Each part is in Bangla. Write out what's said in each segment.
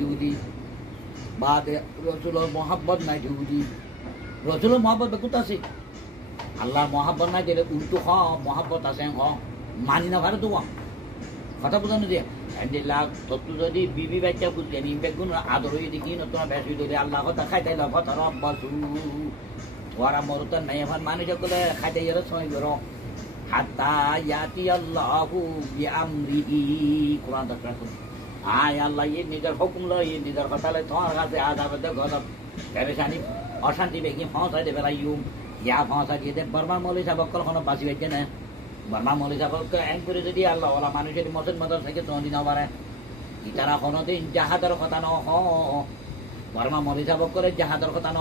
যুদি বাদে রসুলের মহাব্বত নাই যুদি রসুলের মহাব্বত বেকুত আছে আল্লাহর মহাব্বত নাই দিলে উল্টো মহাব্বত আছে মানি না ভারে তো কথা বোঝানো যে লাখ তত্ত্ব যদি বিবি বাচ্চা বুঝতে নি বেগুন আদর হয়ে দেখি নতুন বেশি যদি আল্লাহ কথা খাইতে কথা রব্বাসু ওরা মরুতার নাই এখন মানুষ সকলে খাইতে গেলে সময় করো হাত্তা ইয়াতি আল্লাহু বিআমরিহি কোরআন দরকার করে আয় আল্লাহ এই নিজের হুকুম লয় নিজের কথা লয় তোমার কাছে আদাবতে গজব পেরেশানি অশান্তি বেগি ফাঁসাই দেবে ইউম ইয়া ফাঁসা দিয়ে দে বর্মা মৌলী সাহেব কোনো বাঁচি বেঁচে না বর্মা মৌলী সাহেবকে এন করে যদি আল্লাহ ওলা মানুষের মসজিদ মদর থেকে তোমার দিন পারে ইতারা কোনোদিন জাহাদের কথা ন বর্মা মৌলী সাহেব করে জাহাদের কথা ন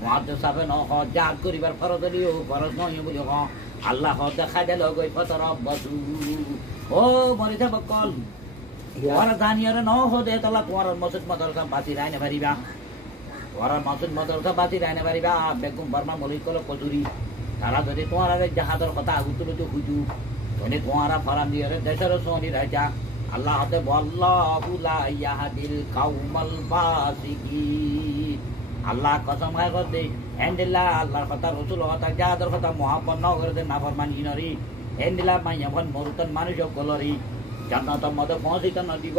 মহাদ সাহেব ন জাহাদ করিবার ফরজ দিও ফরজ নয় বলি আল্লাহ দেখা দিল গই ফতর বসু ও মৌলী সাহেব কল ওরা দানিয়ারে ন হদে তাহলে তোমার মসজিদ মদরসা বাঁচি রাইনে পারিবা ওরা মসজিদ মদরসা বাঁচি রাইনে পারিবা বেগুম বর্মা মৌলী কল কচুরি তারা যদি তোমার জাহাজের কথা আগুতুলো তো খুঁজু যদি তোমারা ফরাম দিয়ে দেশের সোনি রাজা আল্লাহ হতে বল্লাহু লা ইয়াহদিল কাউমাল ফাসিকিন আল্লাহ কসম খায় করতে হেন্দিল্লা আল্লাহর কথা রসুল কথা জাহাজের কথা মহাপন্ন করে নাফরমানি নরি হেন্দিল্লা মাইয়াফন মরুতন মানুষ কলরি জান্নাত মধ্যে পৌঁছিত ন দিব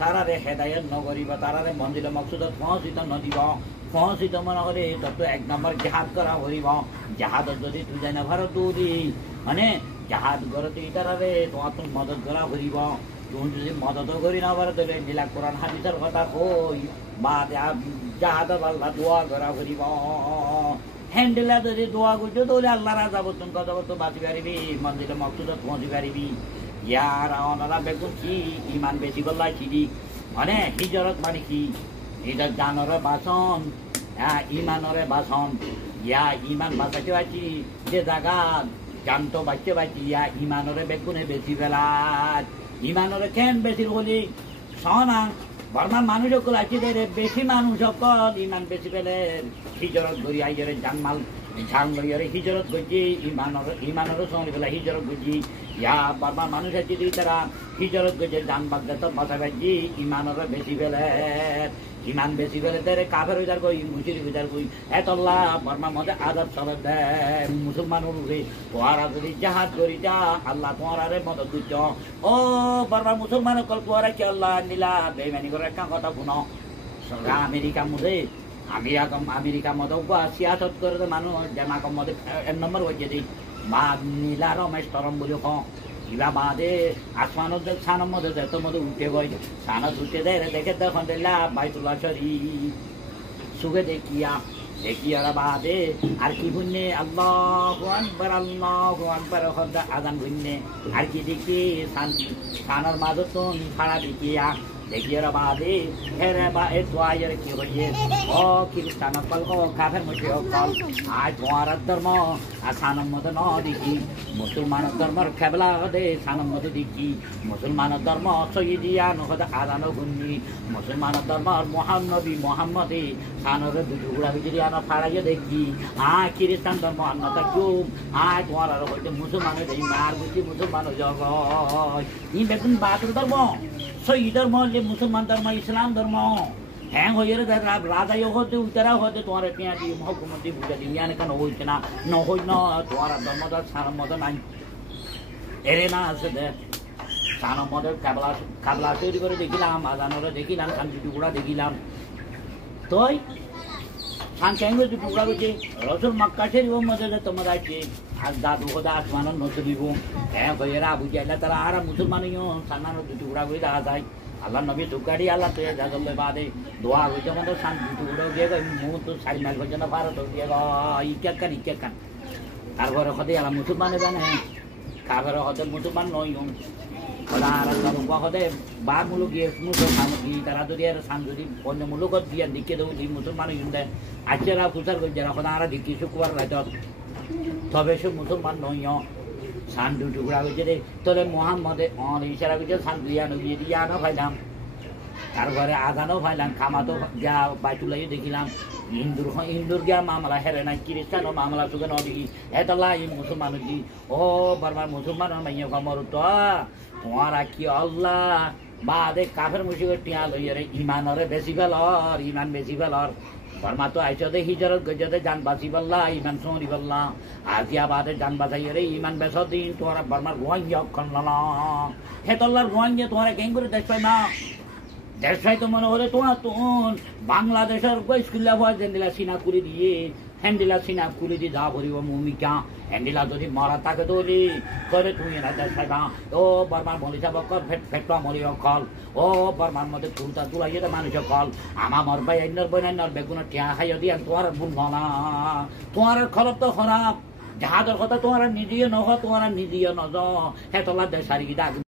তারারে হেদায়ত নকরিব তারারে মন্দিরে মকসুদত পৌঁছিত ন দিব পৌঁছিত মনে করে তত এক নম্বর জাহাজ করা হরিব জাহাজত যদি তুই যাই না ভারত দৌড়ি মানে জাহাজ করে তুই তারারে তোমার তুমি মদত করা হরিব তুমি যদি মদত করি না ভারত দিলা কোরআন হাদিসের কথা কই বা জাহাজ আল্লাহ দোয়া করা হরিব হ্যান্ডেলা যদি দোয়া করছো তাহলে আল্লাহ রাজা বর্তন কথা বলতো বাঁচি পারিবি মন্দিরে মকসুদত পৌঁছি পারিবি ইয়ার ওনারা বেগুন কি ইমান বেশি বললাই চিনি মানে হিজরত মানে কি নিজের জানরে বাসন ইমানরে বাসন ইয়া ইমান বাঁচাতে পারছি যে জায়গা জানতো বাঁচতে পারছি ইয়া ইমানরে বেগুনে বেশি বেলার ইমানরে কেন বেশি বলি সনা বর্মার মানুষ সকল আছে বেশি মানুষ সকল ইমান বেশি পেলে হিজরত ধরি আইজরে জানমাল ঝাল মরিয়ারে হিজরত করছি ইমানরও সঙ্গে পেলা হিজরত করছি ইয়া বর্মার মানুষ আছে যদি তারা হিজরত করছে জান বাগদাত বাঁচা পাচ্ছি ইমানরও বেশি পেলে ইমান বেশি পেলে তারে কাফের উজার কই মুশরিক উজার কই এতল্লাহ বর্মার মধ্যে আজাব সবাব দেয় মুসলমানের উপরে তোরা যদি জাহাজ করি যা আল্লাহ তোমারে মদত দিচ্ছ ও বর্মার মুসলমান কল তোরা কি আল্লাহ নীলা বেমানি করে একটা কথা শুনো আমেরিকার মধ্যে আমেরিকার মধ্যে সিয়াসত করে মানুষ জামাকর মধ্যে এক নম্বর হচ্ছে দিই বা নীলা রমেশ তরম বলে ইবা বাদে আসমানত সানের মধ্যে তোর মধ্যে উঠে গই সানত উঠে দেয় দেখে তখন দিল্লা বাইতুল্লাহ শরীফ সুখে দেখিয়া বাদে আর কি বুঝনে আল্লাহু আকবার আজান বুঝনে আর কি দেখি সানের মাঝে তো ফাড়া দেখিয়া দেখিয়ে বাদে হেরে বা এ তোয়ার কি হইয়ে ও খ্রিস্টান কল ও কাফের মুখে কল আজ তোমার ধর্ম আর সানের মধ্যে ন দেখি মুসলমানের ধর্মর খেবলা হদে সানের মধ্যে দেখি মুসলমানের ধর্ম সইদিয়া নহদে আদানো গুন্নি মুসলমানের ধর্মর মহানবী মোহাম্মদে সানের দুটুকুড়া বিজুরি আনা ফাড়াইয়ে দেখি আয় খ্রিস্টান ধর্ম আন্নতা কুম আয় তোমার আর হইতে মুসলমানের এই মার বুঝি মুসলমানের জগৎ ই বেতন বাতুর ধর্ম সই ধর্ম মুসলমান ধর্ম ইসলাম ধর্ম হ্যাঁ হয়ে রাজা হতে উতারা হতে তোমার পেঁয়া দিয়ে মহকুমতি বুঝা দিই ইয়ানে কেন হইছে না নহই না তোমার ধর্মদার সার মতো নাই এরে না আছে দে সার মদের কাবলা তৈরি করে দেখিলাম আজানরে দেখিলাম শান্তি টুকুরা দেখিলাম তোই শান্তি টুকুরা করছে রসুল মক্কা শরীফের মধ্যে তোমরা আছে আর দাদু খোদা আসমানের নতুন দিব হ্যাঁ হয়ে আবু জাইলা তারা আর মুসলমান সান্নানো টুকুরা করে দেখা যায় আল্লাহ নবী টুকারি আল্লাহ তুই যাজলে বাদে দোয়া হইতে মতো শান্তি টুকুরা দিয়ে গই মুখ তো 4 মাস পর্যন্ত ভারত দিয়ে ইকেকান তারপরে হতে আল্লাহ মুসলমানে জানে কাফের হতে মুসলমান নয় খোদা আর হতে বা মুলুক গিয়ে মুসলমান তারা যদি আর সান যদি অন্য মুলুকত দিয়ে দিকে দেবো মুসলমান দেয় আজকেরা প্রচার করছে যারা খোদা আর দিকে শুক্রবার রাত তবে সে মুসলমান নয় সান্ডু টুকরা হয়েছে রে তোলে মোহাম্মদে ইশারা করছে সান্ডু ইয়ানো পাইলাম তারপরে আজানও পাইলাম খামাতো যা বাইতুলাই দেখিলাম ইন্দুর গিয়া মামলা হেরে নাই খ্রিস্টানও মামলা সুখে ন দেখি এতলা ই মুসলমান কি ও বারবার মুসলমান মাইয়া কমর তো তোমারা কি আল্লাহ বাদে কাফের মুশিকের টিয়া লইয়ারে ইমানরে বেশি ফেলর ইমান বেশি ফেলর বর্মা তো আইসদে হিজরত গজতে জান বাঁচি বললা ইমান সরি বললা আজিয়া বাদে জান বাঁচাইয়ারে ইমান বেশ দিন তোমার বর্মার গোয়াঙ্গি অক্ষণ না হেতল্লার গোয়াঙ্গি তোমার কেন করে দেশ পাই না দেশ পাই তো মনে হলে তোমার তুন বাংলাদেশের স্কুলে ভয় দিলা সিনা করে দিয়ে হ্যান্ডিলা সিনা খুলে দিয়ে যা ভরিব ভূমিকা হ্যান্ডিলা যদি মারা থাকে ধরি করে তুমি না দেশ পাইবা ও বর্মার মলিসা বকর ফেটুয়া মরি অকল ও বর্মার মধ্যে তুলতা তুলাইয়ে তো মানুষ অকল আমার মরবাই আইনার বইনার বেগুনের টিয়া খাইয়া দিয়ে তোমার বুনব না তোমার খরচ তো খারাপ যাহাদের কথা তোমার নিজেও নহ তোমার নিজেও নজ হেতলা দেশ সারি